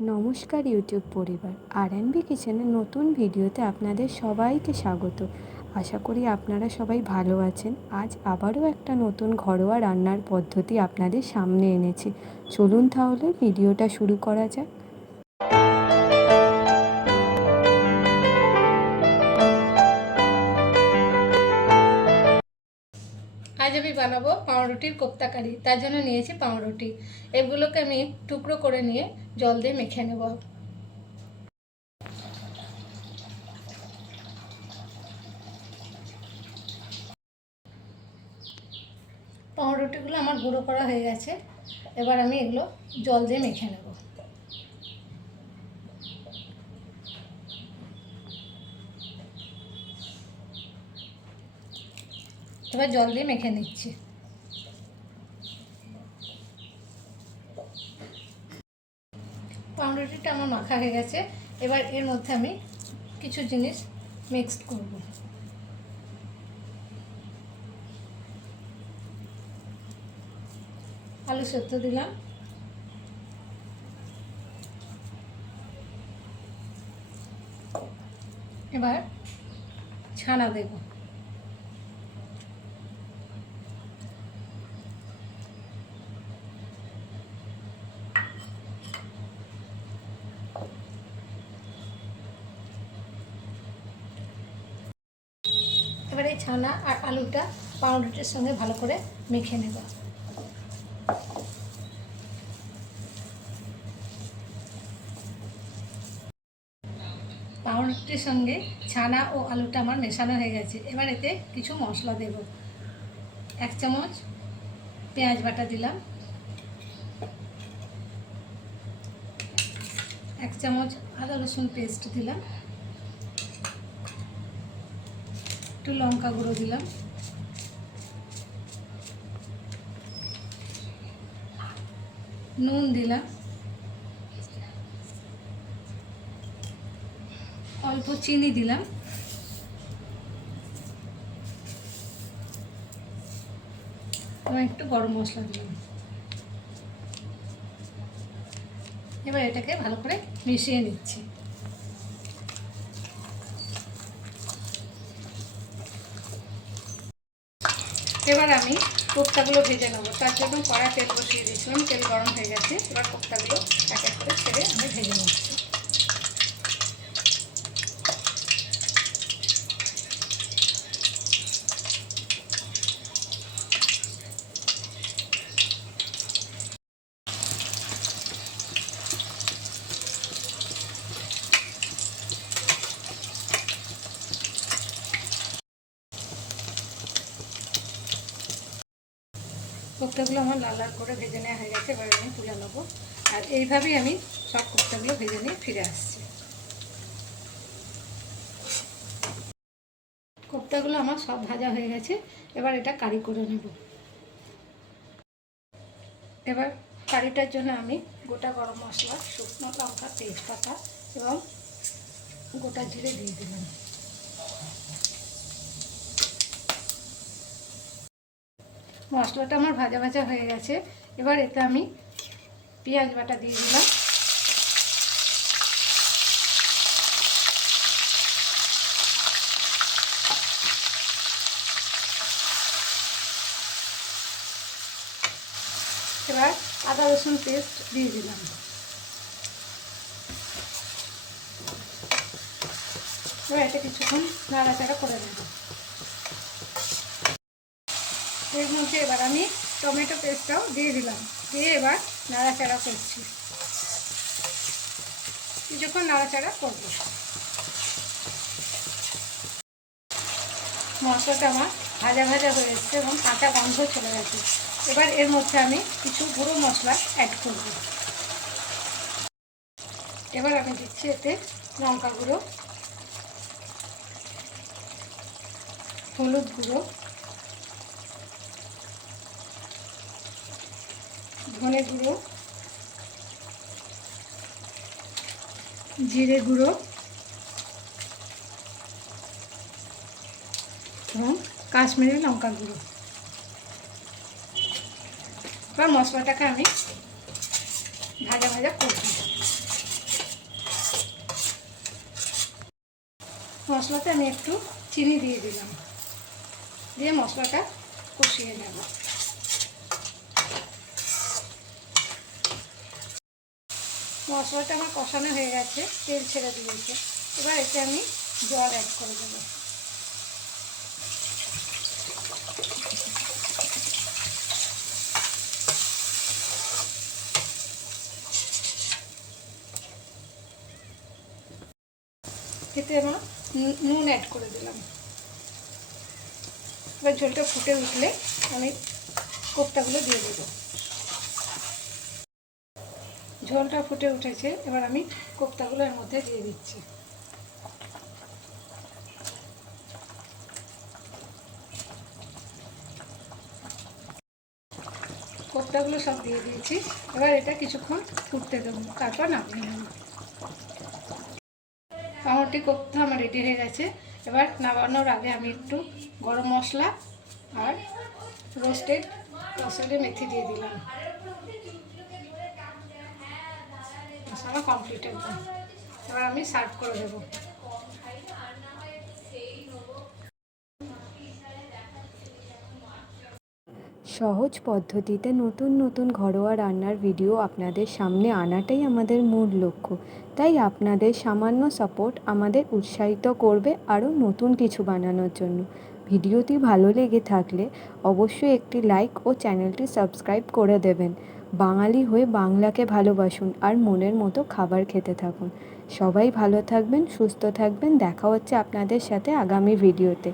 নমস্কার ইউটিউব পরিবার আর N B কিচেনের নতুন ভিডিওতে আপনাদের সবাইকে স্বাগত। আশা করি আপনারা সবাই ভালো আছেন। আজ আবারও একটা নতুন ঘরোয়া রান্নার পদ্ধতি আপনাদের সামনে এনেছি। চলুন তাহলে ভিডিওটা শুরু করা যাক। আমি বানাবো পাউরুটির কোপ্তা কারি তার জন্য নিয়েছি পাউরুটি। এগুলোকে আমি টুকরো করে নিয়ে জল দিয়ে মেখে নেব। পাউরুটিগুলো আমার গুঁড়ো করা হয়ে গেছে। এবার আমি এগুলো জল দিয়ে মেখে নেব। এবার জল দিয়ে মেখে নিচ্ছি। পাউরুটিটা আমার মাখা হয়ে গেছে। এবার এর মধ্যে আমি কিছু জিনিস মিক্সড করব। আলু সেদ্ধ দিলাম। এবার ছানা দেবো। এবার এই ছানা আর আলুটা পাউরুটির সঙ্গে ভালো করে মেখে নেব। পাউরুটির সঙ্গে ছানা ও আলুটা আমার মেশানো হয়ে গেছে। এবার এতে কিছু মশলা দেব। এক চামচ পেঁয়াজ বাটা দিলাম। এক চামচ আদা রসুন পেস্ট দিলাম। একটু লঙ্কা গুঁড়ো দিলাম। নুন দিলাম। অল্প চিনি দিলাম। এবং একটু গরম মশলা দিলাম। এবার এটাকে ভালো করে মিশিয়ে নিচ্ছি। এবার আমি কোপ্তাগুলো ভেজে নেব। তার জন্য কড়া তেল বসিয়ে দিয়েছিলাম, তেল গরম হয়ে গেছে। এবার কোপ্তাগুলো এক এক করে ছেড়ে আমি ভেজে নিচ্ছি কোপ্তাগুলো আমার লাল লাল করে ভেজে নেওয়া হয়ে গেছে, এবার আমি তুলে নেব। আর এইভাবেই আমি সব কোপ্তাগুলো ভেজে নিয়ে ফিরে আসছি। কোপ্তাগুলো আমার সব ভাজা হয়ে গেছে, এবার এটা কারি করে নেব। এবার কারিটার জন্য আমি গোটা গরম মশলা, শুকনো লঙ্কা, তেজপাতা এবং গোটা জিরে দিয়ে দিলাম। মশলাটা আমার ভাজা ভাজা হয়ে গেছে। এবার এতে আমি পেঁয়াজ বাটা দিয়ে দিলাম। এবার আদা রসুন পেস্ট দিয়ে দিলাম। এবার এটা কিছুক্ষণ নাড়াচাড়া করে নেব। এর মধ্যে এবার আমি টমেটো পেস্টটাও দিয়ে দিলাম। দিয়ে এবার নাড়াচাড়া করছি। কিছুক্ষণ নাড়াচাড়া করব। মশলাটা আমার ভাজা ভাজা হয়ে এসছে এবং কাঁচা গন্ধ চলে গেছে। এবার এর মধ্যে আমি কিছু গুঁড়ো মশলা অ্যাড করব। এবার আমি দিচ্ছি এতে লঙ্কা গুঁড়ো, হলুদ গুঁড়ো ধনে গুঁড়ো, জিরে গুঁড়ো এবং কাশ্মীরি লঙ্কা গুঁড়ো। এবার মশলাটাকে আমি ভাজা ভাজা করছি মশলাতে আমি একটু চিনি দিয়ে দিলাম। দিয়ে মশলাটা কষিয়ে নেব। মশলাটা আমার কষানো হয়ে গেছে, তেল ছেড়ে দিয়েছে। এবার এতে আমি জল অ্যাড করে দেবো। এতে আমার নুন অ্যাড করে দিলাম। এবার ঝোলটা ফুটে উঠলে আমি কোপ্তাগুলো দিয়ে দেব। ঝোলটা ফুটে উঠেছে, এবার আমি কোপ্তাগুলো এর মধ্যে দিয়ে দিচ্ছি। কোপ্তাগুলো সব দিয়ে দিয়েছি, এবার এটা কিছুক্ষণ ফুটতে দেবো, তারপর নামিয়ে নেব। পাউরুটি কোপ্তা আমার রেডি হয়ে গেছে, এবার নামানোর আগে আমি একটু গরম মশলা আর রোস্টেড রসুনের মেথি দিয়ে দিলাম। মশলা কমপ্লিট একদম এবার আমি সার্ভ করে দেবো। সহজ পদ্ধতিতে নতুন নতুন ঘরোয়া রান্নার ভিডিও আপনাদের সামনে আনাটাই আমাদের মূল লক্ষ্য। তাই আপনাদের সামান্য সাপোর্ট আমাদের উৎসাহিত করবে আরও নতুন কিছু বানানোর জন্য। ভিডিওটি ভালো লেগে থাকলে অবশ্যই একটি লাইক ও চ্যানেলটি সাবস্ক্রাইব করে দেবেন। বাঙালি হয়ে বাংলাকে ভালোবাসুন আর মনের মতো খাবার খেতে থাকুন। সবাই ভালো থাকবেন, সুস্থ থাকবেন। দেখা হচ্ছে আপনাদের সাথে আগামী ভিডিওতে।